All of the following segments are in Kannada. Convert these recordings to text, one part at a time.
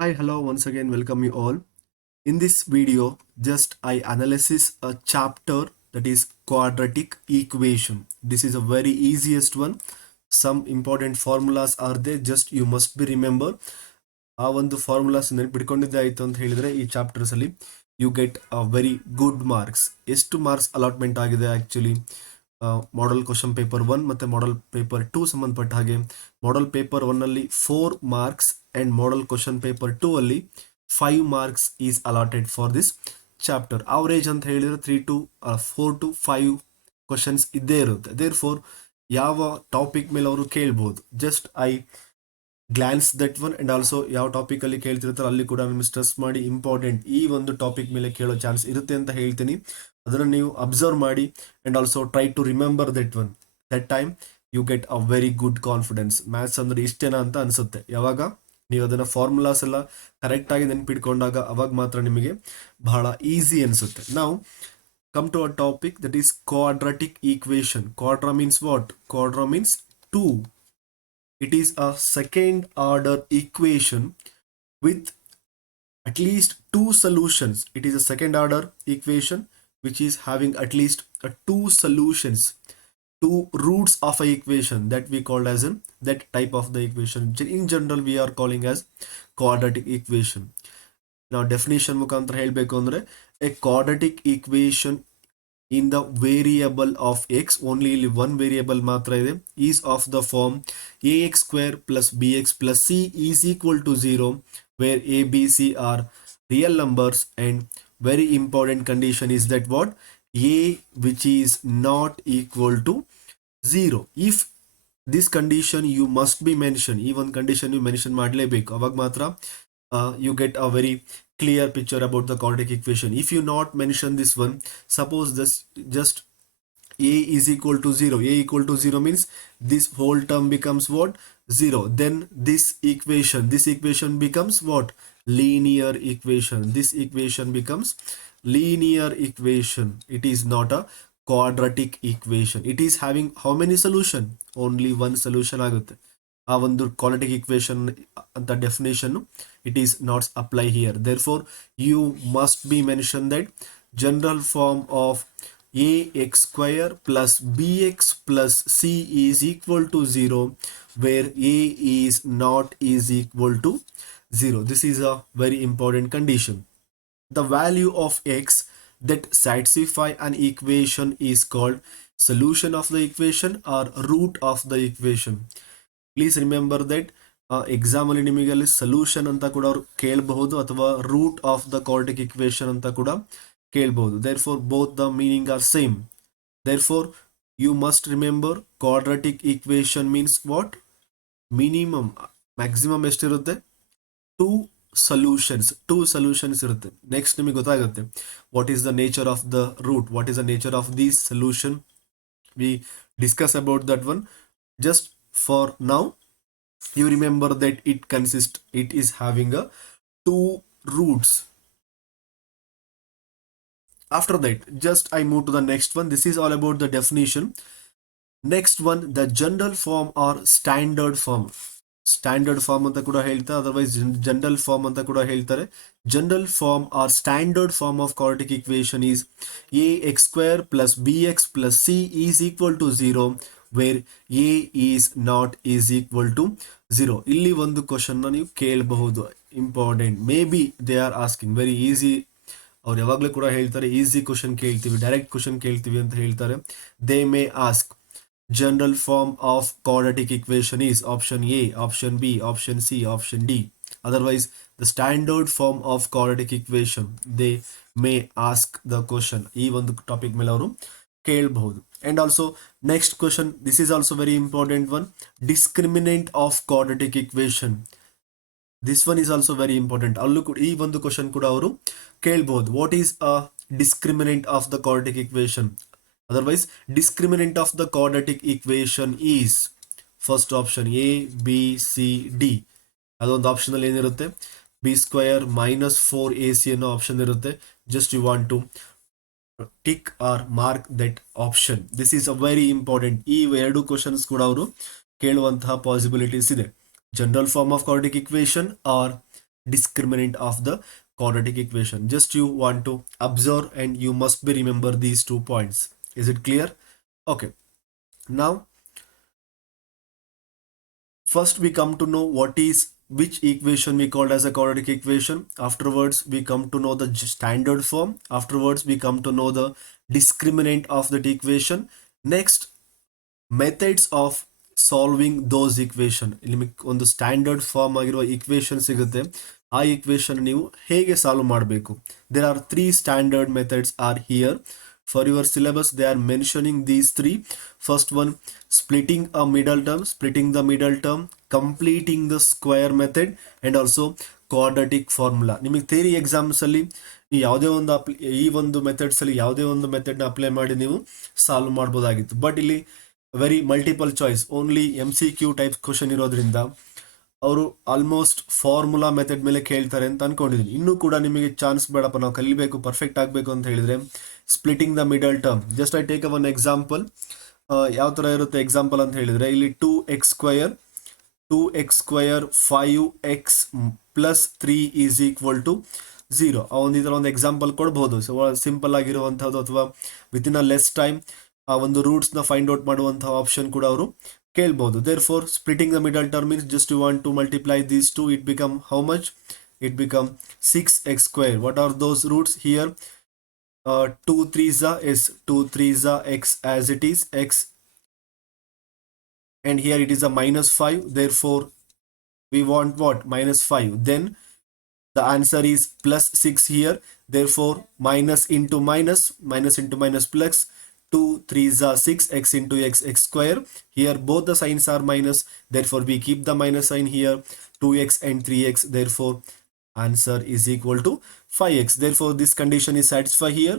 Hi, hello, once again, welcome you all. In this video, just I analysis a chapter that is quadratic equation. This is a very easiest one. Some important formulas are there, just you must be remember. ಆ ಒಂದು ಫಾರ್ಮುಲಾಸ್ ನೆನ್ಪಿಟ್ಕೊಂಡಿದ್ದೆ ಆಯ್ತು ಅಂತ ಹೇಳಿದ್ರೆ ಈ ಚಾಪ್ಟರ್ಸ್ ಅಲ್ಲಿ you get a very good marks. ಎಷ್ಟು ಮಾರ್ಕ್ಸ್ ಅಲಾಟ್ಮೆಂಟ್ ಆಗಿದೆ ಆಕ್ಚುಲಿ ಮಾಡಲ್ ಕ್ವಶನ್ ಪೇಪರ್ 1 ಮತ್ತೆ ಮಾಡಲ್ ಪೇಪರ್ 2 ಸಂಬಂಧಪಟ್ಟ ಹಾಗೆ ಮಾಡಲ್ ಪೇಪರ್ 1 ಅಲ್ಲಿ 4 marks and model question paper 2 ಅಲ್ಲಿ 5 marks is allotted for this chapter. Average ಅಂತ ಹೇಳಿದ್ರೆ 4 to 5 ಕ್ವಶನ್ಸ್ ಇದ್ದೇ ಇರುತ್ತೆ. ದೇರ್ ಫೋರ್ ಯಾವ ಟಾಪಿಕ್ ಮೇಲೆ ಅವರು ಕೇಳ್ಬೋದು, just I glance that one and also ಯಾವ ಟಾಪಿಕ್ ಅಲ್ಲಿ ಕೇಳ್ತಿರ್ತಾರೆ ಅಲ್ಲಿ ಕೂಡ ನಿಮ್ಗೆ ಸ್ಟ್ರೆಸ್ ಮಾಡಿ ಇಂಪಾರ್ಟೆಂಟ್ ಈ ಒಂದು ಟಾಪಿಕ್ ಮೇಲೆ ಕೇಳೋ ಚಾನ್ಸ್ ಇರುತ್ತೆ ಅಂತ ಹೇಳ್ತೀನಿ. ಅದನ್ನು ನೀವು ಅಬ್ಸರ್ವ್ ಮಾಡಿ and also try to remember that time you get a very good confidence. Maths ಅಂದ್ರೆ ಇಷ್ಟೇನಾ ಅಂತ ಅನ್ಸುತ್ತೆ. ಯಾವಾಗ ನೀವು ಅದನ್ನ ಫಾರ್ಮುಲಾಸ್ ಎಲ್ಲ ಕರೆಕ್ಟ್ ಆಗಿ ನೆನ್ಪಿಟ್ಕೊಂಡಾಗ ಅವಾಗ ಮಾತ್ರ ನಿಮಗೆ ಬಹಳ ಈಸಿ ಅನ್ಸುತ್ತೆ. ನಾವು come to a topic that is quadratic equation. Quadra means what? Quadra means 2. It is a second order equation with at least two solutions. It is a second order equation which is having at least two solutions, two roots of a equation that we call as that type of the equation. In general we are calling as quadratic equation. Now definition ಮುಖಾಂತರ ಹೇಳಬೇಕು ಅಂದ್ರೆ a quadratic equation in the variable of x, only one variable matra ಇದೆ, is of the form ax square plus bx plus c is equal to 0, where a, b, c are real numbers, and very important condition is that what? A which is not equal to 0. If this condition you must be mentioned, ಈ ಒಂದು ಕಂಡೀಷನ್ ನೀವು ಮೆನ್ಷನ್ ಮಾಡಲೇಬೇಕು, ಅವಾಗ ಮಾತ್ರ you get a very clear picture about the quadratic equation. If you not mention this one, suppose this just a is equal to 0, a equal to 0 means this whole term becomes what? 0. Then this equation becomes what? Linear equation. This equation becomes linear equation. It is not a quadratic equation. It is having how many solution? Only one solution ಆಗುತ್ತೆ. ಆ ಒಂದು ಕ್ವಾಡ್ರಾಟಿಕ್ ಈಕ್ವೇಶನ್ ಅಂತ definition it is not apply here. Therefore you must be mention that general form of a x square plus b x plus c is equal to 0, where a is not is equal to 0. This is a very important condition. The value of x that satisfy an equation is called solution of the equation or root of the equation. Please remember that exam ಅಲ್ಲಿ ನಿಮಗೆ ಅಲ್ಲಿ ಸೊಲ್ಯೂಷನ್ ಅಂತ ಕೂಡ ಅವ್ರು ಕೇಳಬಹುದು ಅಥವಾ root of the quadratic equation ಅಂತ ಕೂಡ ಕೇಳಬಹುದು. Therefore both the meaning are same. Therefore you must remember quadratic equation means what? Minimum maximum ಎಷ್ಟಿರುತ್ತೆ? ಟೂ ಸೊಲ್ಯೂಷನ್ಸ್ ಇರುತ್ತೆ. ನೆಕ್ಸ್ಟ್ ನಿಮಗೆ ಗೊತ್ತಾಗುತ್ತೆ what is the nature of the root, what is the nature of these solution. We discuss about that one. Just for now you remember that it is having a two roots. After that just I move to the next one. This is all about the definition. Next one, the general form or standard form. Standard form ಅಂತ ಕೂಡ ಹೇಳ್ತಾರೆ, ಅದರ್ವೈಸ್ ಜನರಲ್ ಫಾರ್ಮ್ ಅಂತ ಕೂಡ ಹೇಳ್ತಾರೆ. General form or standard form of quadratic equation is a x square plus b x plus c is equal to 0, where a is not is equal to 0. ಇಲ್ಲಿ ಒಂದು ಕ್ವಶನ್ ನೀವು ಕೇಳಬಹುದು, important. Maybe they are asking very easy. ಅವ್ರು ಯಾವಾಗಲೂ ಕೂಡ ಹೇಳ್ತಾರೆ ಈಸಿ ಕ್ವಶನ್ ಕೇಳ್ತೀವಿ, ಡೈರೆಕ್ಟ್ ಕ್ವಶನ್ ಕೇಳ್ತೀವಿ ಅಂತ ಹೇಳ್ತಾರೆ. They may ask general form of quadratic equation is option A, option B, option C, option D. Otherwise the standard form of quadratic equation they may ask the question. ಈ ಒಂದು ಟಾಪಿಕ್ ಮೇಲೆ ಅವರು ಕೇಳಬಹುದು. And also next question, this is also very important one, discriminant of quadratic equation. This one is also very important. ಅಲ್ಲೂ ಕೂಡ ಈ ಒಂದು ಕ್ವಶನ್ ಕೂಡ ಅವರು ಕೇಳಬಹುದು. What is a discriminant of the quadratic equation? Otherwise discriminant of the quadratic equation is first option A, B, C, D. ಅದೊಂದು ಆಪ್ಷನ್ ಅಲ್ಲಿ ಏನಿರುತ್ತೆ? ಬಿ ಸ್ಕ್ವಯರ್ ಮೈನಸ್ 4ac ಅನ್ನೋ ಆಪ್ಷನ್ ಇರುತ್ತೆ. Just you want to tick or mark that option. This is a very important. ಈ ಎರಡು ಕ್ವಶನ್ಸ್ ಕೂಡ ಅವರು ಕೇಳುವಂತಹ ಪಾಸಿಬಿಲಿಟೀಸ್ ಇದೆ. General form of quadratic equation or discriminant of the quadratic equation. Just you want to observe and you must be remember these 2 points. Is it clear? Okay. Now, first we come to know what is which equation we called as a quadratic equation. Afterwards, we come to know the standard form. Afterwards, we come to know the discriminant of that equation. Next, methods of solving those equation. ಇಲ್ಲಿ ನಿಮಗೆ ಒಂದು ಸ್ಟ್ಯಾಂಡರ್ಡ್ ಫಾರ್ಮ್ ಆಗಿರುವ ಇಕ್ವೇಶನ್ ಸಿಗುತ್ತೆ. ಆ ಇಕ್ವೇಶನ್ ನೀವು ಹೇಗೆ ಸಾಲ್ವ್ ಮಾಡಬೇಕು. There are 3 standard methods are here. For your syllabus, they are mentioning these 3. First one, splitting a middle term, splitting the middle term, completing the square method, and also quadratic formula. ನಿಮಗೆ ಥಿಯರಿ ಎಕ್ಸಾಮ್ಸ್ ಅಲ್ಲಿ ಯಾವುದೇ ಒಂದು ಈ ಒಂದು ಮೆಥಡ್ಸ್ ಅಲ್ಲಿ ಯಾವುದೇ ಒಂದು ಮೆಥಡ್ನ ಅಪ್ಲೈ ಮಾಡಿ ನೀವು ಸಾಲ್ವ್ ಮಾಡ್ಬೋದಾಗಿತ್ತು. ಬಟ್ ಇಲ್ಲಿ very multiple choice, only MCQ type question ಇರೋದ್ರಿಂದ ಅವರು ಆಲ್ಮೋಸ್ಟ್ ಫಾರ್ಮುಲಾ ಮೆಥಡ್ ಮೇಲೆ ಕೇಳ್ತಾರೆ ಅಂತ ಅನ್ಕೊಂಡಿದ್ದೀನಿ. ಇನ್ನೂ ಕೂಡ ನಿಮಗೆ ಚಾನ್ಸ್ ಬೇಡಪ್ಪ, ನಾವು ಕಲಿಬೇಕು, ಪರ್ಫೆಕ್ಟ್ ಆಗಬೇಕು ಅಂತ ಹೇಳಿದ್ರೆ splitting the middle term. Just I take one example. ಯಾವ ಥರ ಇರುತ್ತೆ ಎಕ್ಸಾಂಪಲ್ ಅಂತ ಹೇಳಿದ್ರೆ, ಇಲ್ಲಿ 2x square 5x plus 3 is equal to 0. ಆ ಒಂದು ಇದರ ಒಂದು ಎಕ್ಸಾಂಪಲ್ ಕೊಡ್ಬೋದು. ಸೊ ಸಿಂಪಲ್ ಆಗಿರುವಂಥದ್ದು ಅಥವಾ ವಿತಿನ್ ಅ ಲೆಸ್ ಟೈಮ್ ಆ ಒಂದು ರೂಟ್ಸ್ನ ಫೈಂಡ್ ಔಟ್ ಮಾಡುವಂತಹ ಆಪ್ಷನ್ ಕೂಡ ಅವರು ಕೇಳ್ಬೋದು. Therefore splitting the middle term means just you want to multiply these two, it become how much? It become 6x square. What are those roots here? 2 3s is 2 3s x as it is x, and here it is a minus 5. Therefore we want what? Minus 5. Then the answer is plus 6 here. Therefore minus into minus, minus into minus plus. 2 3s are 6, x into x, x square. Here both the signs are minus, therefore we keep the minus sign here. 2x and 3x, therefore answer is equal to 5x. Therefore this condition is satisfied here.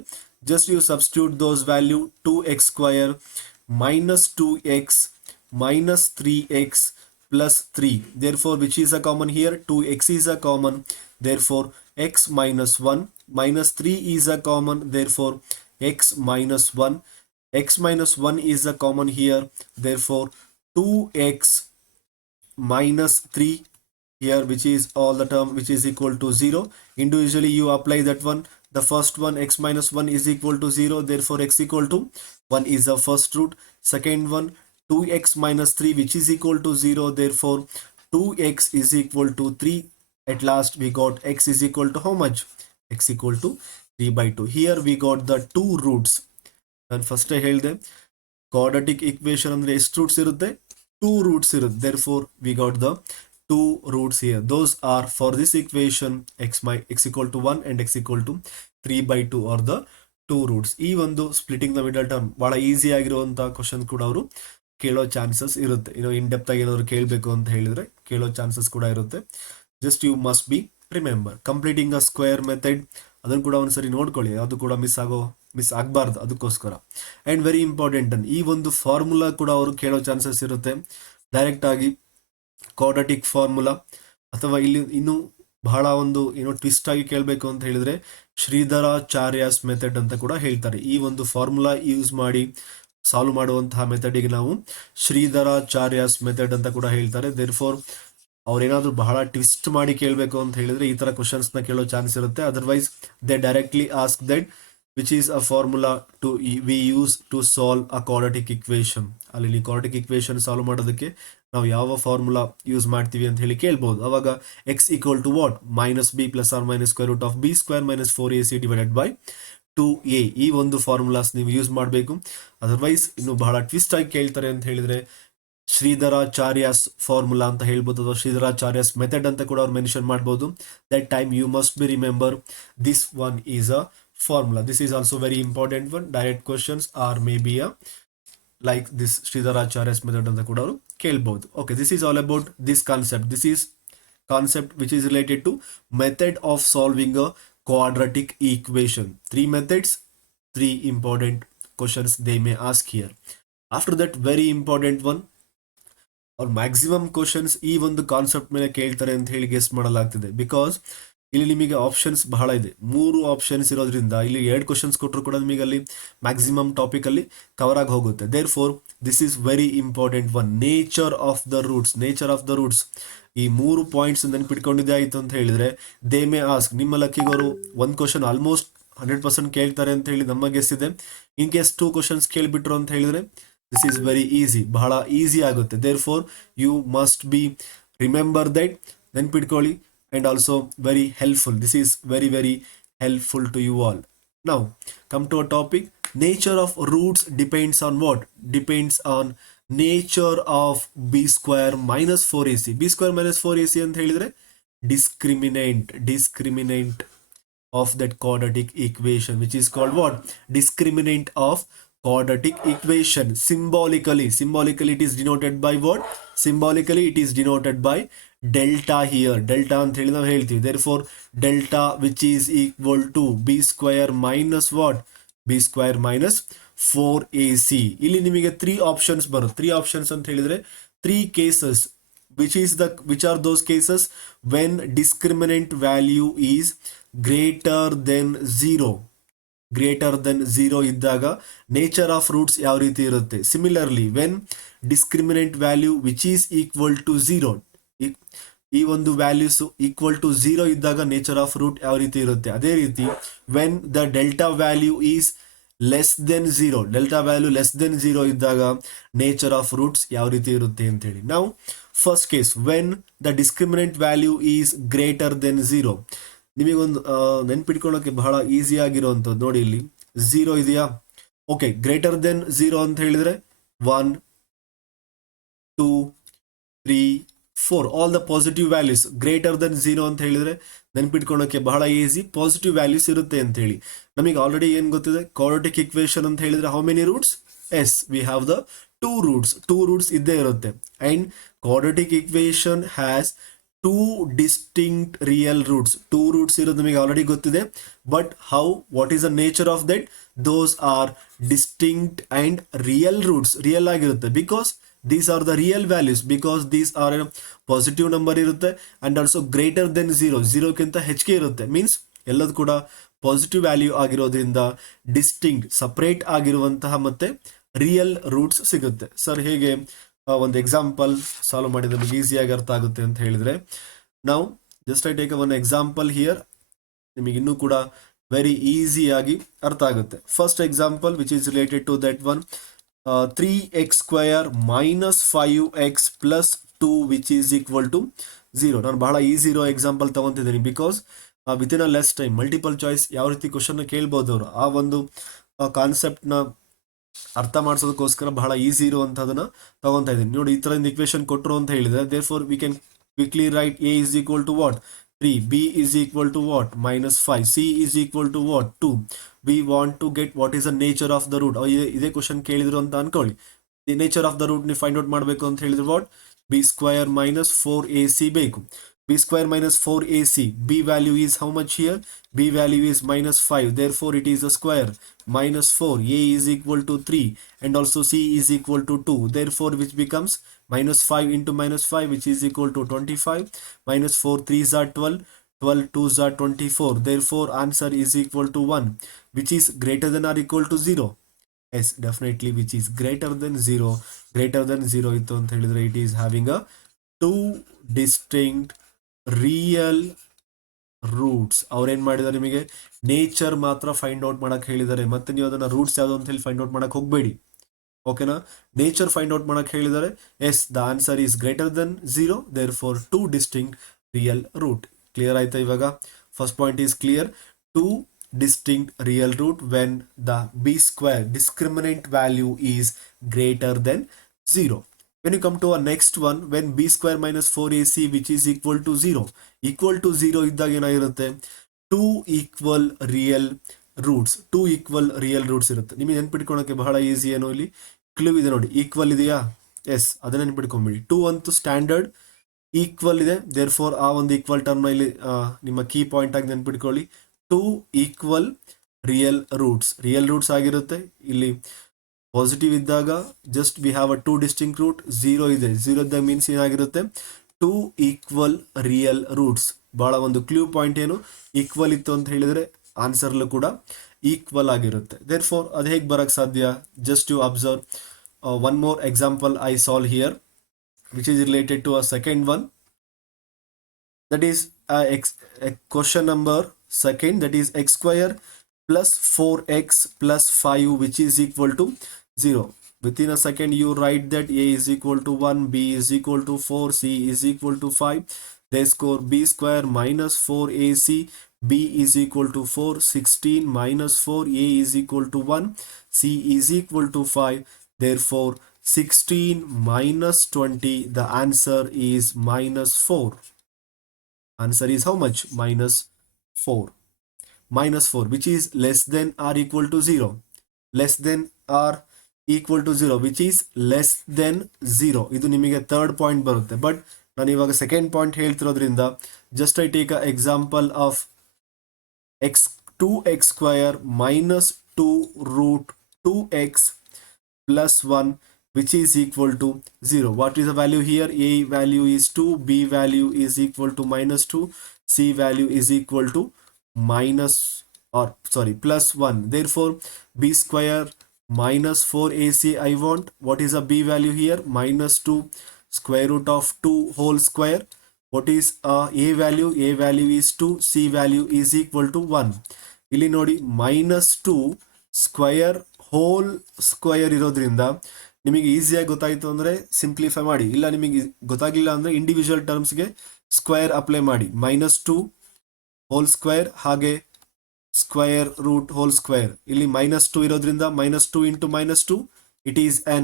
Just you substitute those value, 2x square minus 2x minus 3x plus 3. Therefore which is a common here? 2x is a common, therefore x minus 1, minus 3 is a common, therefore x minus 1. X minus 1 is a common here, therefore 2x minus 3 here, which is all the term which is equal to 0. Individually you apply that one. The first one, x minus 1 is equal to 0, therefore x equal to 1 is the first root. Second one, 2x minus 3 which is equal to 0, therefore 2x is equal to 3. At last we got x is equal to how much? X equal to 3 by 2. Here we got the 2 roots. And first I held them. Quadratic equation andre ಎಷ್ಟು roots irutte? 2 roots irutte. Therefore we got the 2 roots here. Those are for this equation x equal to 1 and x equal to 3 by 2 are the 2 roots. ಈ ಒಂದು ಸ್ಪ್ಲಿಟಿಂಗ್ ದ ಮಿಡಲ್ ಟರ್ಮ್ ಬಹಳ ಈಸಿ ಆಗಿರುವಂತಹ ಕ್ವಶನ್ ಕೂಡ ಅವರು ಕೇಳೋ ಚಾನ್ಸಸ್ ಇರುತ್ತೆ. ಇನ್ ಡೆಪ್ತ್ ಆಗಿ ಏನಾದ್ರು ಕೇಳಬೇಕು ಅಂತ ಹೇಳಿದ್ರೆ ಕೇಳೋ ಚಾನ್ಸಸ್ ಕೂಡ ಇರುತ್ತೆ. Just you must be remember completing a square method, ಅದನ್ನು ಕೂಡ ಒಂದ್ಸರಿ ನೋಡ್ಕೊಳ್ಳಿ, ಅದು ಕೂಡ ಮಿಸ್ ಆಗಬಾರ್ದು ಅದಕ್ಕೋಸ್ಕರ. ಆ್ಯಂಡ್ ವೆರಿ ಇಂಪಾರ್ಟೆಂಟ್, ಈ ಒಂದು ಫಾರ್ಮುಲಾ ಕೂಡ ಅವರು ಕೇಳೋ ಚಾನ್ಸಸ್ ಇರುತ್ತೆ ಡೈರೆಕ್ಟ್ ಆಗಿ. ಕ್ವಾಡ್ರಾಟಿಕ್ ಫಾರ್ಮುಲಾ ಅಥವಾ ಇಲ್ಲಿ ಇನ್ನು ಬಹಳ ಒಂದು ಟ್ವಿಸ್ಟ್ ಆಗಿ ಕೇಳಬೇಕು ಅಂತ ಹೇಳಿದ್ರೆ ಶ್ರೀಧರಾಚಾರ್ಯಸ್ ಮೆಥಡ್ ಅಂತ ಕೂಡ ಹೇಳ್ತಾರೆ. ಈ ಒಂದು ಫಾರ್ಮುಲಾ ಯೂಸ್ ಮಾಡಿ ಸಾಲ್ವ್ ಮಾಡುವಂತಹ ಮೆಥಡಿಗೆ ನಾವು ಶ್ರೀಧರಾಚಾರ್ಯಸ್ ಮೆಥಡ್ ಅಂತ ಕೂಡ ಹೇಳ್ತಾರೆ. ದೇರ್ಫೋರ್ ಅವ್ರೇನಾದ್ರೂ ಬಹಳ ಟ್ವಿಸ್ಟ್ ಮಾಡಿ ಕೇಳಬೇಕು ಅಂತ ಹೇಳಿದ್ರೆ ಈ ತರ ಕ್ವಶನ್ಸ್ ನ ಕೇಳೋ ಚಾನ್ಸ್ ಇರುತ್ತೆ. Otherwise they directly ask that which is a formula to we use to solve a quadratic equation. ಅಲ್ಲಿ ಕ್ವಾಡ್ರಾಟಿಕ್ ಇಕ್ವೇಶನ್ ಸಾಲ್ವ್ ಮಾಡೋದಕ್ಕೆ ನಾವು ಯಾವ ಫಾರ್ಮುಲಾ ಯೂಸ್ ಮಾಡ್ತೀವಿ ಅಂತ ಹೇಳಿ ಕೇಳ್ಬೋದು. ಅವಾಗ x equal to what? Minus b plus or minus square root of b square minus 4ac divided by 2a. ಈ ಒಂದು ಫಾರ್ಮುಲಾಸ್ ನೀವು ಯೂಸ್ ಮಾಡಬೇಕು. ಅದರ್ವೈಸ್ ಇನ್ನು ಬಹಳ ಟ್ವಿಸ್ಟ್ ಆಗಿ ಕೇಳ್ತಾರೆ ಅಂತ ಹೇಳಿದ್ರೆ ಶ್ರೀಧರಾಚಾರ್ಯಸ್ ಫಾರ್ಮುಲಾ ಅಂತ ಹೇಳ್ಬೋದು, ಅಥವಾ ಶ್ರೀಧರಾಚಾರ್ಯಸ್ ಮೆಥಡ್ ಅಂತ ಕೂಡ ಅವ್ರು ಮೆನ್ಷನ್ ಮಾಡ್ಬೋದು. That time you must be remember this one is a formula. This is also very important one. Direct questions are may be a like this Sridharacharyas method ಅಂತ ಕೂಡ ಅವರು ಕೇಳ್ಬಹುದು. Okay, this is all about this concept. This is concept which is related to method of solving a quadratic equation. 3 methods, 3 important questions they may ask here. After that, very important one, or maximum questions ಈ ಒಂದು ಕಾನ್ಸೆಪ್ಟ್ ಮೇಲೆ ಕೇಳ್ತಾರೆ ಅಂತ ಹೇಳಿ ಗೆಸ್ ಮಾಡಲಾಗ್ತಿದೆ. ಬಿಕಾಸ್ ಇಲ್ಲಿ ನಿಮಗೆ ಆಪ್ಷನ್ಸ್ ಬಹಳ ಇದೆ, 3 ಆಪ್ಷನ್ಸ್ ಇರೋದ್ರಿಂದ ಇಲ್ಲಿ 2 ಕ್ವಶನ್ಸ್ ಕೊಟ್ಟರು ಕೂಡ ನಿಮಗೆ ಅಲ್ಲಿ ಮ್ಯಾಕ್ಸಿಮಮ್ ಟಾಪಿಕ್ ಅಲ್ಲಿ ಕವರ್ ಆಗಿ ಹೋಗುತ್ತೆ. Therefore this is very important one. Nature of the roots ಈ 3 ಪಾಯಿಂಟ್ಸ್ ನೆನ್ಪಿಟ್ಕೊಂಡಿದ್ದೆ ಆಯಿತು ಅಂತ ಹೇಳಿದ್ರೆ ದೇ ಮೇ ಆಸ್ಕ್, ನಿಮ್ಮ ಲಕ್ಕಿಗವರು ಒಂದು ಕ್ವಶನ್ ಆಲ್ಮೋಸ್ಟ್ 100% ಕೇಳ್ತಾರೆ ಅಂತ ಹೇಳಿ ನಮ್ಮ ಗೆಸ್ ಇದೆ. ಇನ್ ಕೇಸ್ 2 ಕ್ವಶನ್ಸ್ ಕೇಳಿಬಿಟ್ರು ಅಂತ ಹೇಳಿದ್ರೆ ದಿಸ್ ಈಸ್ ವೆರಿ ಈಸಿ, ಬಹಳ ಈಸಿ ಆಗುತ್ತೆ. Therefore you must be remember that, ನೆನ್ಪಿಟ್ಕೊಳ್ಳಿ, and also very helpful. This is very very helpful to you all. Now come to a topic. Nature of roots depends on what? Depends on nature of b square minus 4ac. b square minus 4ac ಅಂತ ಹೇಳಿದ್ರೆ discriminant of that quadratic equation, which is called what? Discriminant of quadratic equation. Symbolically it is denoted by what? Symbolically it is denoted by delta here. Delta ಅಂತ ಹೇಳಿ ನಾವು ಹೇಳ್ತೀವಿ. Therefore delta which is equal to b square minus what? b square minus 4ac. ಇಲ್ಲಿ ನಿಮಗೆ 3 ಆಪ್ಷನ್ಸ್ ಬರುತ್ತೆ. 3 ಆಪ್ಷನ್ಸ್ ಅಂತ ಹೇಳಿದ್ರೆ 3 cases. which are those cases? When discriminant value is greater than 0. Greater than 0 ಇದ್ದಾಗ ನೇಚರ್ ಆಫ್ ರೂಟ್ಸ್ ಯಾವ ರೀತಿ ಇರುತ್ತೆ? Similarly when discriminant value which is equal to 0, ಈ ಒಂದು ವ್ಯಾಲ್ಯೂಸ್ ಈಕ್ವಲ್ ಟು 0 ಇದ್ದಾಗ ನೇಚರ್ ಆಫ್ ರೂಟ್ ಯಾವ ರೀತಿ ಇರುತ್ತೆ? ಅದೇ ರೀತಿ when the delta value is less than 0, delta value less than 0 ಇದ್ದಾಗ ನೇಚರ್ ಆಫ್ ರೂಟ್ಸ್ ಯಾವ ರೀತಿ ಇರುತ್ತೆ ಅಂತ ಹೇಳಿ. ನಾವು first case, when the discriminant value is greater than 0. ನಿಮಗೊಂದು ನೆನ್ಪಿಟ್ಕೊಳ್ಳೋಕೆ ಬಹಳ ಈಸಿ ಆಗಿರುವಂಥದ್ದು ನೋಡಿ, ಇಲ್ಲಿ 0 ಇದೆಯಾ? ಓಕೆ, ಗ್ರೇಟರ್ ದೆನ್ 0 ಅಂತ ಹೇಳಿದ್ರೆ 1 2 3 4 all the positive values. Greater than 0 ಅಂತ ಹೇಳಿದ್ರೆ ನೆನ್ಪಿಟ್ಕೊಳ್ಳೋಕೆ ಬಹಳ ಈಸಿ, ಪಾಸಿಟಿವ್ ವ್ಯಾಲ್ಯೂಸ್ ಇರುತ್ತೆ ಅಂತ ಹೇಳಿ. ನಮಗೆ ಆಲ್ರೆಡಿ ಏನ್ ಗೊತ್ತಿದೆ? ಕ್ವಾಡ್ರಾಟಿಕ್ ಇಕ್ವೇಶನ್ ಅಂತ ಹೇಳಿದ್ರೆ how many roots? Yes, we have the 2 roots ಇದ್ದೇ ಇರುತ್ತೆ. And quadratic equation has 2 distinct real roots. 2 roots ಇರೋದು ನಿಮಗೆ ಆಲ್ರೆಡಿ ಗೊತ್ತಿದೆ. But what is the nature of that? Those are distinct and real roots. Real ಆಗಿರುತ್ತೆ because these are the real values, because these are positive number ಇರುತ್ತೆ ಅಂಡ್ ಆಲ್ಸೋ ಗ್ರೇಟರ್ ದೆನ್ 0ಗಿಂತ ಹೆಚ್ಚಿಗೆ ಇರುತ್ತೆ. ಮೀನ್ಸ್ ಎಲ್ಲದು ಕೂಡ ಪಾಸಿಟಿವ್ ವ್ಯಾಲ್ಯೂ ಆಗಿರೋದ್ರಿಂದ ಡಿಸ್ಟಿಂಕ್ಟ್, ಸಪರೇಟ್ ಆಗಿರುವಂತಹ ಮತ್ತೆ ರಿಯಲ್ ರೂಟ್ಸ್ ಸಿಗುತ್ತೆ. ಸರ್ ಹೇಗೆ? ಒಂದು ಎಕ್ಸಾಂಪಲ್ ಸಾಲ್ವ್ ಮಾಡಿದ್ರೆ ನಮಗೆ ಈಸಿಯಾಗಿ ಅರ್ಥ ಆಗುತ್ತೆ ಅಂತ ಹೇಳಿದ್ರೆ, ನಾವು just I take one example here, ನಿಮಗೆ ಇನ್ನೂ ಕೂಡ ವೆರಿ ಈಸಿಯಾಗಿ ಅರ್ಥ ಆಗುತ್ತೆ. First example which is related to that one, 3x² minus 5x plus 2 which is equal to 0. ನಾನು ಬಹಳ ಈಸಿ ಇರೋ ಎಕ್ಸಾಂಪಲ್ ತಗೊಂತಿದ್ದೀನಿ because within a less time multiple choice ಯಾವ ರೀತಿ ಕ್ವಶನ್ ಕೇಳ್ಬೋದು ಅವರು, ಆ ಒಂದು ಕಾನ್ಸೆಪ್ಟ್ನ ಅರ್ಥ ಮಾಡಿಸೋದಕ್ಕೋಸ್ಕರ ಬಹಳ ಈಸಿ ಇರುವಂಥದ್ದನ್ನ ತಗೊಂತಾ ಇದ್ದೀನಿ. ನೋಡಿ, ಈ ಥರದ ಇಕ್ವೇಶನ್ ಕೊಟ್ಟರು ಅಂತ ಹೇಳಿದ್ರೆ therefore we can quickly write a is equal to what? 3, b is equal to what? -5, c is equal to what? 2. We want to get what is the nature of the root. ಇದೇ ಕ್ವಶನ್ ಕೇಳಿದ್ರು ಅಂತ ಅನ್ಕೊಳ್ಳಿ. The nature of the root ನೀವು ಫೈಂಡ್ ಔಟ್ ಮಾಡಬೇಕು ಅಂತ ಹೇಳಿದ್ರೆ ವಾಟ್? b² minus 4ac ಬೇಕು. b² minus 4ac, b value is how much here? b value is -5, therefore it is a square. -4, a is equal to 3 and also c is equal to 2, therefore which becomes -5 into -5 which is equal to 25, -4 3s are 12, 12 2s are 24, therefore answer is equal to 1, which is greater than or equal to 0. Yes, definitely which is greater than 0. Greater than 0 ಇತ್ತು ಅಂತ ಹೇಳಿದ್ರೆ it is having a 2 distinct real roots. ಅವ್ರೇನ್ ಮಾಡಿದಾರೆ, ನಿಮಗೆ ನೇಚರ್ ಮಾತ್ರ ಫೈಂಡ್ ಔಟ್ ಮಾಡಕ್ ಹೇಳಿದ್ದಾರೆ. ಮತ್ತೆ ನೀವು ಅದನ್ನ ರೂಟ್ಸ್ ಯಾವ್ದು ಅಂತ ಹೇಳಿ ಫೈಂಡ್ ಔಟ್ ಮಾಡಕ್ ಹೋಗ್ಬೇಡಿ. ಓಕೆನಾ? ನೇಚರ್ ಫೈಂಡ್ ಔಟ್ ಮಾಡಕ್ ಹೇಳಿದ್ದಾರೆ. Yes, the answer is greater than 0, therefore 2 distinct real root. Clear ಆಯ್ತಾ? ಇವಾಗ first point is clear. 2 distinct real root when the b² discriminant value is greater than 0. When you come to our next one, when b² minus 4ac which is equal to 0, equal to 0 ಇದ್ದಾಗ ಏನಾಗಿರುತ್ತೆ? 2 equal real roots ಇರುತ್ತೆ. ನಿಮಗೆ ನೆನ್ಪಿಟ್ಕೊಳಕ್ಕೆ ಬಹಳ ಈಸಿ. ಏನೋ ಇಲ್ಲಿ ಕ್ಲೂ ಇದೆ ನೋಡಿ, ಈಕ್ವಲ್ ಇದೆಯಾ? ಎಸ್, ಅದನ್ನ ನೆನ್ಪಿಟ್ಕೊಂಬಿಡಿ. 2 ಅಂತೂ ಸ್ಟ್ಯಾಂಡರ್ಡ್, ಈಕ್ವಲ್ ಇದೆ, ದೇರ್ ಫೋರ್ ಆ ಒಂದು ಈಕ್ವಲ್ ಟರ್ಮ್ ಇಲ್ಲಿ ನಿಮ್ಮ ಕೀ ಪಾಯಿಂಟ್ ಆಗಿ ನೆನ್ಪಿಟ್ಕೊಳ್ಳಿ. 2 equal ರಿಯಲ್ ರೂಟ್ಸ್ ಆಗಿರುತ್ತೆ. ಇಲ್ಲಿ ಪಾಸಿಟಿವ್ ಇದ್ದಾಗ just we have a 2 distinct root. 0 ಇದೆ, 0 ಇದ್ದಾಗ ಮೀನ್ಸ್ ಏನಾಗಿರುತ್ತೆ? 2 equal ರಿಯಲ್ ರೂಟ್ಸ್. ಬಹಳ ಒಂದು ಕ್ಲೂ ಪಾಯಿಂಟ್ ಏನು, ಈಕ್ವಲ್ ಇತ್ತು ಅಂತ ಹೇಳಿದ್ರೆ ಆನ್ಸರ್ಲು ಕೂಡ ಈಕ್ವಲ್ ಆಗಿರುತ್ತೆ. ದೇರ್ ಫೋರ್ ಅದು ಹೇಗೆ ಬರಕ್ಕೆ ಸಾಧ್ಯ? Just you observe one more example I solve here which is related to a second one. that is question number second, that is x square plus 4x plus 5 which is equal to 0. Within a second you write that a is equal to 1, b is equal to 4, c is equal to 5. They score b square minus 4ac, b is equal to 4, 16 minus 4, a is equal to 1, c is equal to 5. Therefore 16 minus 20, the answer is minus 4. Answer is how much? Minus 4. Minus 4 which is less than or equal to 0. Less than or equal to 0 which is less than 0. ಇದು ನಿಮಗೆ ಥರ್ಡ್ ಪಾಯಿಂಟ್ ಬರುತ್ತೆ. ಬಟ್ ನಾನು ಇವಾಗ ಸೆಕೆಂಡ್ ಪಾಯಿಂಟ್ ಹೇಳ್ತಿರೋದ್ರಿಂದ just I take a example of x 2x square minus 2 root 2x plus 1 which is equal to 0. What is the value here? A value is 2, b value is equal to minus 2, c value is equal to minus or sorry plus 1. Therefore b square minus 4ac I want. What is the b value here? Minus 2 square root of 2 whole square. What is a value? A value is 2, c value is equal to 1. ಇಲ್ಲಿ ನೋಡಿ minus 2 ಸ್ಕ್ವಯರ್ ಹೋಲ್ ಸ್ಕ್ವಯರ್ ಇರೋದ್ರಿಂದ ನಿಮಗೆ ಈಸಿಯಾಗಿ ಗೊತ್ತಾಯಿತು ಅಂದರೆ ಸಿಂಪ್ಲಿಫೈ ಮಾಡಿ, ಇಲ್ಲ ನಿಮಗೆ ಗೊತ್ತಾಗಲಿಲ್ಲ ಅಂದರೆ ಇಂಡಿವಿಜುವಲ್ ಟರ್ಮ್ಸ್ಗೆ ಸ್ಕ್ವಯರ್ ಅಪ್ಲೈ ಮಾಡಿ. minus 2 ಹೋಲ್ ಸ್ಕ್ವಯರ್ ಹಾಗೆ ಸ್ಕ್ವಯರ್ ರೂಟ್ ಹೋಲ್ ಸ್ಕ್ವಯರ್. ಇಲ್ಲಿ minus 2 ಇರೋದ್ರಿಂದ minus 2 into minus 2 it is an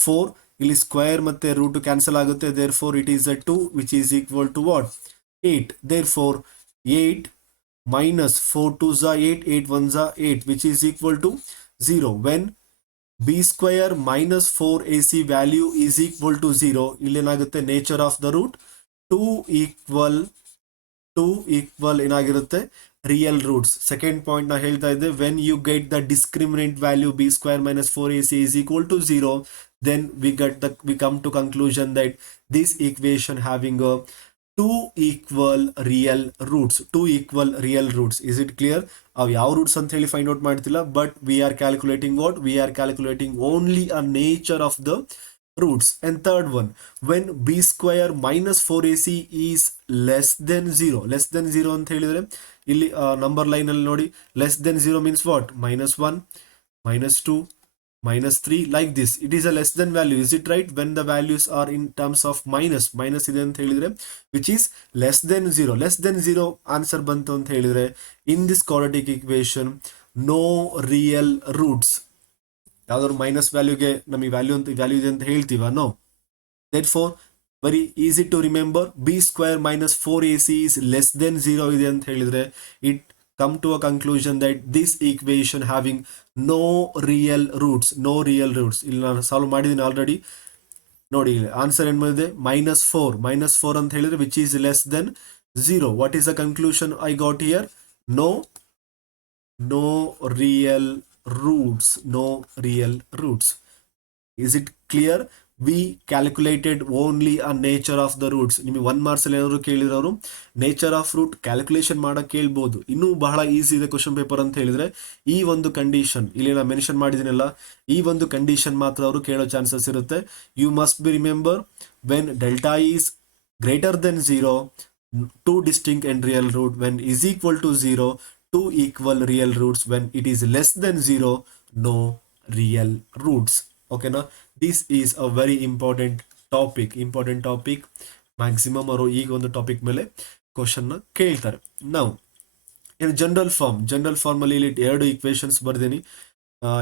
4. ಇಲ್ಲಿ ಸ್ಕ್ವಯರ್ ಮತ್ತೆ ರೂಟ್ ಕ್ಯಾನ್ಸಲ್ ಆಗುತ್ತೆ. therefore it is a 2 which is equal to what? 8. therefore 8 minus 4 2s are 8, 8 1s are 8 which is equal to 0. When b square minus 4ac value is equal to 0, ಇಲ್ಲೇನಾಗುತ್ತೆ? Nature of the root 2 equal ಏನಾಗಿರುತ್ತೆ? Real roots. ಸೆಕೆಂಡ್ ಪಾಯಿಂಟ್ ನಾ ಹೇಳ್ತಾ ಇದ್ದೆ, when you get the discriminant value b square minus 4ac is equal to 0, then we come to conclusion that this equation having a two equal real roots. Is it clear? ಅವು ಯಾವ ರೂಟ್ಸ್ ಅಂತ ಹೇಳಿ ಫೈಂಡ್ ಔಟ್ ಮಾಡ್ತಿಲ್ಲ, but we are calculating what? We are calculating only a nature of the roots. And third one, when b square minus 4ac is less than 0. Less than 0 ಅಂತ ಹೇಳಿದ್ರೆ ಇಲ್ಲಿ ನಂಬರ್ ಲೈನ್ ಅಲ್ಲಿ ನೋಡಿ, less than 0 means what? minus 1, minus 2, minus 3 like this. It is a less than value. Is it right? When the values are in terms of minus ಇದೆ ಅಂತ ಹೇಳಿದ್ರೆ which is less than 0. Less than 0 answer ಬಂತು ಅಂತ ಹೇಳಿದ್ರೆ in this quadratic equation no real roots. ಯಾವ್ದಾದ್ರು ಮೈನಸ್ ವ್ಯಾಲ್ಯೂಗೆ ನಮಗೆ ವ್ಯಾಲ್ಯೂ ಇದೆ ಅಂತ ಹೇಳ್ತೀವ? No. therefore very easy to remember, b square minus 4ac is less than 0 ಇದೆ ಅಂತ ಹೇಳಿದ್ರೆ it come to a conclusion that this equation having no real roots. ಇಲ್ಲಿ ನಾನು ಸಾಲ್ವ್ ಮಾಡಿದ್ದೀನಿ ಆಲ್ರೆಡಿ. ನೋಡಿ ಆನ್ಸರ್ ಏನು ಬಂದಿದೆ? minus 4 ಅಂತ ಹೇಳಿದ್ರೆ which is less than 0. what is the conclusion I got here? no real roots. Is it clear? we calculated only a nature of the roots. ನಿಮಗೆ 1 ಮಾರ್ಕ್ಸ್ ಅಲ್ಲಿ ಏನಾದ್ರು ಕೇಳಿರೋರು ನೇಚರ್ ಆಫ್ ರೂಟ್ ಕ್ಯಾಲ್ಕುಲೇಷನ್ ಮಾಡಕ್ ಕೇಳ್ಬೋದು. ಇನ್ನೂ ಬಹಳ ಈಸಿ ಇದೆ ಕ್ವಶನ್ ಪೇಪರ್ ಅಂತ ಹೇಳಿದ್ರೆ ಈ ಒಂದು ಕಂಡೀಷನ್ ಇಲ್ಲಿ ನಾನು ಮೆನ್ಷನ್ ಮಾಡಿದ್ದೀನಲ್ಲ, ಈ ಒಂದು ಕಂಡೀಷನ್ ಮಾತ್ರ ಅವರು ಕೇಳೋ ಚಾನ್ಸಸ್ ಇರುತ್ತೆ. You must be remember, when delta is greater than 0, 2 distinct and real root. when is equal to 0, 2 equal real roots. when it is less than 0, no real roots. okay na? This is a very important topic. Maximum ಅವರು ಈಗ ಒಂದು ಟಾಪಿಕ್ ಮೇಲೆ ಕ್ವಶನ್ ಕೇಳ್ತಾರೆ. ನಾವು ಇನ್ ಜನರಲ್ ಫಾರ್ಮ್ ಅಲ್ಲಿ ಇಲ್ಲಿ 2 ಈಕ್ವೇಶನ್ಸ್ ಬರ್ದೀನಿ.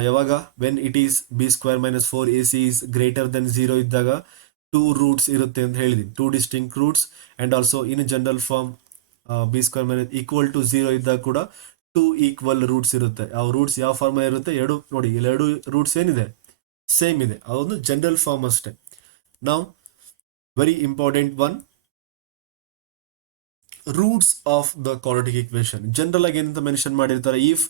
ಯಾವಾಗ? When it is b square minus 4ac is greater than 0 ಇದ್ದಾಗ 2 ರೂಟ್ಸ್ ಇರುತ್ತೆ ಅಂತ ಹೇಳಿದೀನಿ, 2 distinct roots. And also in general form b square minus equal to 0 ಇದ್ದಾಗ ಕೂಡ 2 ಈಕ್ವಲ್ ರೂಟ್ಸ್ ಇರುತ್ತೆ. ಆ ರೂಟ್ಸ್ ಯಾವ ಫಾರ್ಮ್ ಇರುತ್ತೆ? ನೋಡಿ, ಇಲ್ಲಿ 2 ರೂಟ್ಸ್ ಏನಿದೆ ಸೇಮ್ ಇದೆ. ಅದೊಂದು ಜನರಲ್ ಫಾರ್ಮ್ ಅಷ್ಟೇ. ನಾವು very important one, roots of the quadratic equation. General ಆಗಿ ಏನಂತ ಮೆನ್ಷನ್ ಮಾಡಿರ್ತಾರೆ? If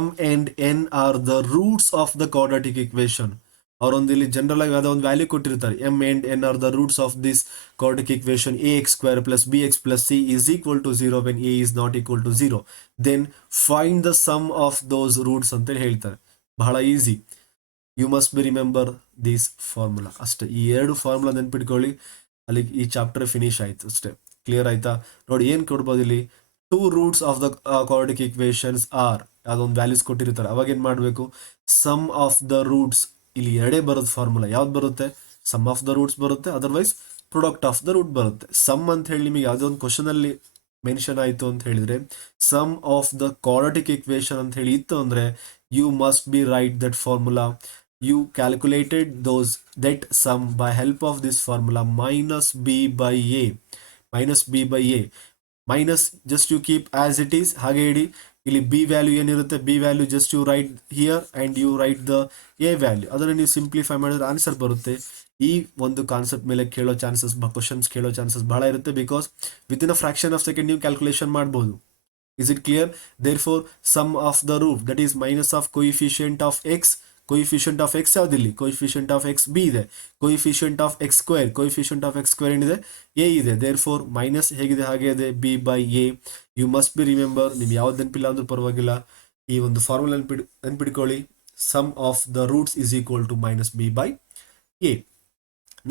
m and n R the roots of the quadratic equation. ಅವರೊಂದು ಇಲ್ಲಿ ಜನರಲ್ ಆಗಿ ಯಾವುದೋ ಒಂದು ವ್ಯಾಲ್ಯೂ ಕೊಟ್ಟಿರ್ತಾರೆ, m and n R the roots of this quadratic equation ax square plus bx plus c is equal to 0 when a is not equal to 0. then find the sum of those roots ಅಂತ ಹೇಳ್ತಾರೆ. ಬಹಳ easy. You must be remember this formula ಅಷ್ಟೇ. ಈ 2 ಫಾರ್ಮುಲಾ ನೆನ್ಪಿಟ್ಕೊಳ್ಳಿ, ಅಲ್ಲಿಗೆ ಈ ಚಾಪ್ಟರ್ ಫಿನಿಶ್ ಆಯ್ತು ಅಷ್ಟೇ. ಕ್ಲಿಯರ್ ಆಯ್ತಾ? ನೋಡಿ ಏನು ಕೊಡ್ಬೋದು ಇಲ್ಲಿ, 2 roots of the quadratic equations are, ಅದೊಂದು ವ್ಯಾಲ್ಯೂಸ್ ಕೊಟ್ಟಿರ್ತಾರೆ. ಅವಾಗ ಏನು ಮಾಡಬೇಕು, ಸಮ್ ಆಫ್ ದ ರೂಟ್ಸ್, ಇಲ್ಲಿ ಎರಡೇ ಬರೋದು ಫಾರ್ಮುಲಾ, ಯಾವ್ದು ಬರುತ್ತೆ, ಸಮ್ ಆಫ್ ದ ರೂಟ್ಸ್ ಬರುತ್ತೆ, otherwise product of the root ಬರುತ್ತೆ. ಸಮ್ ಅಂತ ಹೇಳಿ ನಿಮಗೆ ಯಾವುದೋ ಒಂದು ಕ್ವಶನ್ ಅಲ್ಲಿ ಮೆನ್ಷನ್ ಆಯಿತು ಅಂತ ಹೇಳಿದ್ರೆ, sum of the quadratic equation ಅಂತ ಹೇಳಿ ಇತ್ತು ಅಂದ್ರೆ you must be write that formula. You calculated those that sum by help of this formula minus b by a, minus b by a, minus just you keep as it is ಹಾಗೆ ಇಡಿ. ಇಲ್ಲಿ ಬಿ ವ್ಯಾಲ್ಯೂ ಏನಿರುತ್ತೆ, b value just you write here and you write the a value, ಅದನ್ನು ನೀವು ಸಿಂಪ್ಲಿಫೈ ಮಾಡಿದ್ರೆ ಆನ್ಸರ್ ಬರುತ್ತೆ. ಈ ಒಂದು ಕಾನ್ಸೆಪ್ಟ್ ಮೇಲೆ ಕೇಳೋ ಚಾನ್ಸಸ್, ಕ್ವಶನ್ಸ್ ಕೇಳೋ ಚಾನ್ಸಸ್ ಬಹಳ ಇರುತ್ತೆ, because within a fraction of second ನೀವು ಕ್ಯಾಲ್ಕುಲೇಷನ್ ಮಾಡ್ಬೋದು. Is it clear? Therefore, sum of the root, that is minus of coefficient of x, coefficient of x ಯಾವುದಿಲ್ಲಿ, coefficient of x b ಇದೆ, coefficient of x square, coefficient of x square ಏನಿದೆ, a ಇದೆ. therefore minus ಹೇಗಿದೆ ಹಾಗೆ ಇದೆ, b by a. you must be remember, ನಿಮ್ಗೆ ಯಾವ್ದು ನೆನಪಿಲ್ಲ ಅಂದ್ರೂ ಪರವಾಗಿಲ್ಲ, ಈ ಒಂದು ಫಾರ್ಮುಲಾ ನೆನ್ಪಿಟ್ಕೊಳ್ಳಿ, sum of the roots is equal to minus b by a.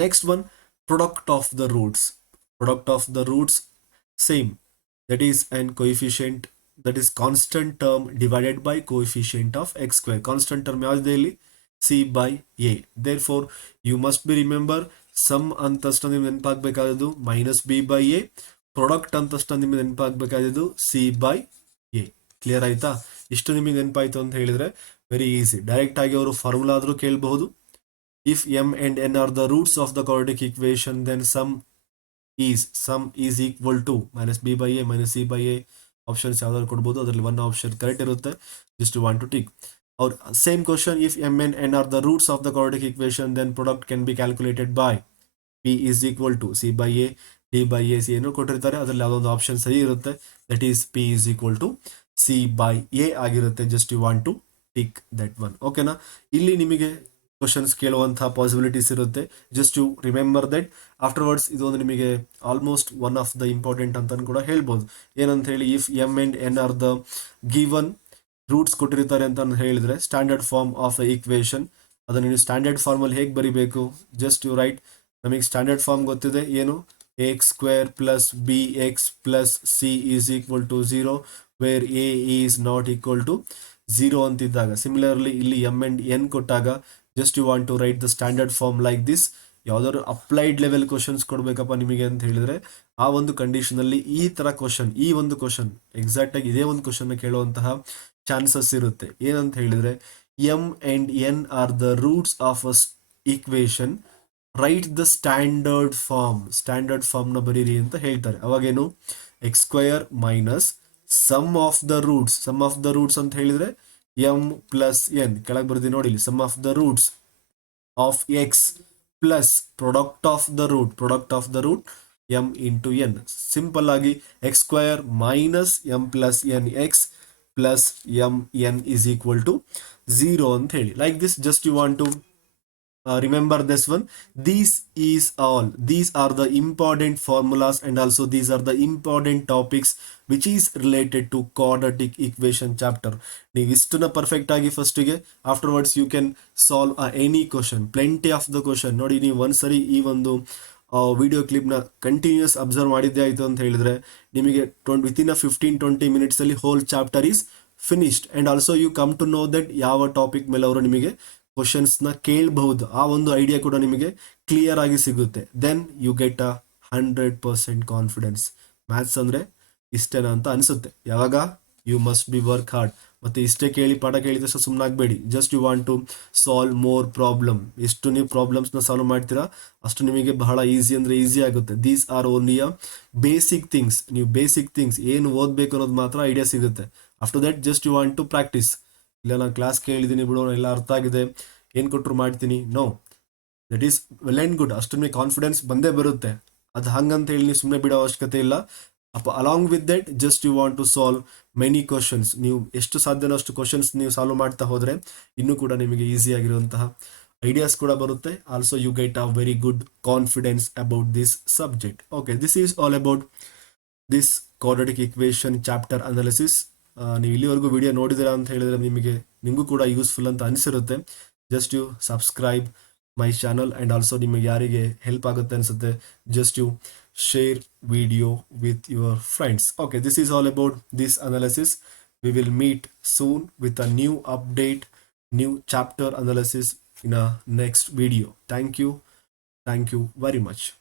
next one, product of the roots. Product of the roots, same, that is an coefficient, that is constant term divided by coefficient of x square. constant term ಯಾವ್ದಿದೆ ಇಲ್ಲಿ, c by a. therefore you must be remember, sum ಅಂತ ತಕ್ಷಣ ನಿಮ್ಗೆ ನೆನಪಾಗಬೇಕಾದದ್ದು minus b by a, product ಅಂತ ತಕ್ಷಣ ನಿಮ್ಗೆ ನೆನಪಾಗಬೇಕಾದದ್ದು ಸಿ ಬೈ ಎ. ಕ್ಲಿಯರ್ ಆಯ್ತಾ? ಇಷ್ಟು ನಿಮಗೆ ನೆನಪಾಯ್ತು ಅಂತ ಹೇಳಿದ್ರೆ ವೆರಿ ಈಸಿ. ಡೈರೆಕ್ಟ್ ಆಗಿ ಅವರು ಫಾರ್ಮುಲಾ ಆದರೂ ಕೇಳಬಹುದು. if m and n are the roots of the quadratic equation, then sum is equal to minus b by a minus c by a. Options ಯಾವ್ದಾದ್ರು ಕೊಡ್ಬೋದು, ಅದರಲ್ಲಿ ಒನ್ ಆಪ್ಷನ್ ಕರೆಕ್ಟ್ ಇರುತ್ತೆ, just you want to tick. or same question, if m and n are the roots of the quadratic equation, then product can be calculated by p is equal to c by a d by a. c ಏನು ಕೊಟ್ಟಿರ್ತಾರೆ, ಅದರಲ್ಲಿ ಯಾವುದೊಂದು ಆಪ್ಷನ್ ಸರಿ ಇರುತ್ತೆ, that is p is equal to c by a ಆಗಿರುತ್ತೆ. Just you want to tick that one. ಓಕೆನಾ? ಇಲ್ಲಿ ನಿಮಗೆ ಕ್ವಶನ್ಸ್ ಕೇಳುವಂತಹ ಪಾಸಿಬಿಲಿಟೀಸ್ ಇರುತ್ತೆ. Just you remember that. Afterwards ಇದೊಂದು ನಿಮಗೆ almost one of the important ಅಂತ ಕೂಡ ಹೇಳ್ಬೋದು. ಏನಂತ ಹೇಳಿ, if m and n are the given roots ಕೊಟ್ಟಿರ್ತಾರೆ ಅಂತ ಹೇಳಿದ್ರೆ, ಸ್ಟ್ಯಾಂಡರ್ಡ್ ಫಾರ್ಮ್ ಆಫ್ ಈಕ್ವೇಶನ್, ಅದನ್ನು ನೀವು ಸ್ಟ್ಯಾಂಡರ್ಡ್ ಫಾರ್ಮಲ್ಲಿ ಹೇಗೆ ಬರೀಬೇಕು, ಜಸ್ಟ್ ಯು ರೈಟ್, ನಮಗೆ ಸ್ಟ್ಯಾಂಡರ್ಡ್ ಫಾರ್ಮ್ ಗೊತ್ತಿದೆ, ಏನು, x square plus b x plus c is equal to 0 where a is not equal to 0 ಅಂತಿದ್ದಾಗ. ಸಿಮಿಲರ್ಲಿ ಇಲ್ಲಿ ಎಮ್ ಅಂಡ್ ಎನ್ ಕೊಟ್ಟಾಗ just you want to write the standard form like this. ಯಾವ್ದಾದ್ರು ಅಪ್ಲೈಡ್ ಲೆವೆಲ್ ಕ್ವಶನ್ಸ್ ಕೊಡ್ಬೇಕಪ್ಪ ನಿಮಗೆ ಅಂತ ಹೇಳಿದ್ರೆ, ಆ ಒಂದು ಕಂಡೀಷನ್ ಅಲ್ಲಿ ಈ ತರ ಕ್ವಶನ್, ಈ ಒಂದು ಕ್ವಶನ್ ಎಕ್ಸಾಕ್ಟ್ ಆಗಿ ಇದೇ ಒಂದು ಕ್ವಶನ್ ಕೇಳುವಂತಹ ಚಾನ್ಸಸ್ ಇರುತ್ತೆ. ಏನಂತ ಹೇಳಿದ್ರೆ, m and n are the roots of a equation, write the standard form. Standard form ನ ಬರೀರಿ ಅಂತ ಹೇಳ್ತಾರೆ. ಅವಾಗೇನು, x square minus sum of the roots. Sum of the roots ಅಂತ ಹೇಳಿದ್ರೆ ಎಂ ಪ್ಲಸ್ ಎನ್, ಕೆಳಗೆ ಬರ್ದಿ ನೋಡಿ ಇಲ್ಲಿ, sum of the roots of x plus product of the root m into n. Simple ಆಗಿ x square minus m plus n x plus m N is equal to 0 ಅಂತ ಹೇಳಿ. Like this, just you want to remember this one. These are the important formulas, and also these are the important topics which is related to quadratic equation chapter. ನೀವು ಇಷ್ಟನ್ನ ಪರ್ಫೆಕ್ಟ್ ಆಗಿ ಫಸ್ಟಿಗೆ, afterwards you can solve any question, plenty of the question. ನೋಡಿ, ನೀವು ಒಂದ್ಸರಿ ಈ ಒಂದು ವಿಡಿಯೋ ಕ್ಲಿಪ್ನ ಕಂಟಿನ್ಯೂಸ್ ಅಬ್ಸರ್ವ್ ಮಾಡಿದ್ದೆ ಆಯಿತು ಅಂತ ಹೇಳಿದ್ರೆ, ನಿಮಗೆ ವಿತಿನ್ 15-20 ಮಿನಿಟ್ಸ್ ಅಲ್ಲಿ whole chapter is finished. And also you come to know that ಯಾವ ಟಾಪಿಕ್ ಮೇಲೆ ಅವರು ನಿಮಗೆ ಕ್ವಶನ್ಸ್ನ ಕೇಳಬಹುದು, ಆ ಒಂದು ಐಡಿಯಾ ಕೂಡ ನಿಮಗೆ ಕ್ಲಿಯರ್ ಆಗಿ ಸಿಗುತ್ತೆ. Then you get a 100% confidence. Maths ಅಂದರೆ ಇಷ್ಟೇನಾ ಅಂತ ಅನಿಸುತ್ತೆ. ಯಾವಾಗ, you must be work hard. ಮತ್ತು ಇಷ್ಟೇ ಕೇಳಿ ಪಾಠ ಕೇಳಿದಷ್ಟು ಸುಮ್ಮನಾಗಬೇಡಿ. Just you want to solve more problem. ಎಷ್ಟು ನೀವು ಪ್ರಾಬ್ಲಮ್ಸ್ನ ಸಾಲ್ವ್ ಮಾಡ್ತೀರಾ ಅಷ್ಟು ನಿಮಗೆ ಬಹಳ ಈಸಿ ಅಂದರೆ ಈಸಿ ಆಗುತ್ತೆ. These are only a basic things. ನೀವು ಬೇಸಿಕ್ ಥಿಂಗ್ಸ್ ಏನು ಓದಬೇಕು ಅನ್ನೋದು ಮಾತ್ರ ಐಡಿಯಾ ಸಿಗುತ್ತೆ. After that just you want to practice. ಇಲ್ಲ ನಾನು ಕ್ಲಾಸ್ ಕೇಳಿದ್ದೀನಿ ಬಿಡು, ಎಲ್ಲ ಅರ್ಥ ಆಗಿದೆ, ಏನು ಕೊಟ್ಟರು ಮಾಡ್ತೀನಿ, no, that is well and good. ಅಷ್ಟು ನಿಮಗೆ ಕಾನ್ಫಿಡೆನ್ಸ್ ಬಂದೇ ಬರುತ್ತೆ. ಅದು ಹಂಗಂತ ಹೇಳಿ ನೀವು ಸುಮ್ಮನೆ ಬಿಡೋ ಅವಶ್ಯಕತೆ ಇಲ್ಲ. Along with that just you want to solve many questions. ನೀವು ಎಷ್ಟು ಸಾಧ್ಯನೋ ಅಷ್ಟು ಕ್ವಶನ್ಸ್ ನೀವು ಸಾಲ್ವ್ ಮಾಡ್ತಾ ಹೋದರೆ ಇನ್ನೂ ಕೂಡ ನಿಮಗೆ ಈಸಿಯಾಗಿರುವಂತಹ ಐಡಿಯಾಸ್ ಕೂಡ ಬರುತ್ತೆ. Also you get a very good confidence about this subject. Okay, this is all about this quadratic equation chapter analysis. ನೀವು ಇಲ್ಲಿವರೆಗೂ ವಿಡಿಯೋ ನೋಡಿದಿರಾ ಅಂತ ಹೇಳಿದ್ರೆ ನಿಮಗೂ ಕೂಡ ಯೂಸ್ಫುಲ್ ಅಂತ ಅನಿಸಿರುತ್ತೆ. Just you subscribe my channel, and also ನಿಮಗೆ ಯಾರಿಗೆ ಹೆಲ್ಪ್ ಆಗುತ್ತೆ ಅನಿಸುತ್ತೆ, just you share video with your friends. Okay, this is all about this analysis. We will meet soon with a new update, new chapter analysis in a next video. Thank you very much.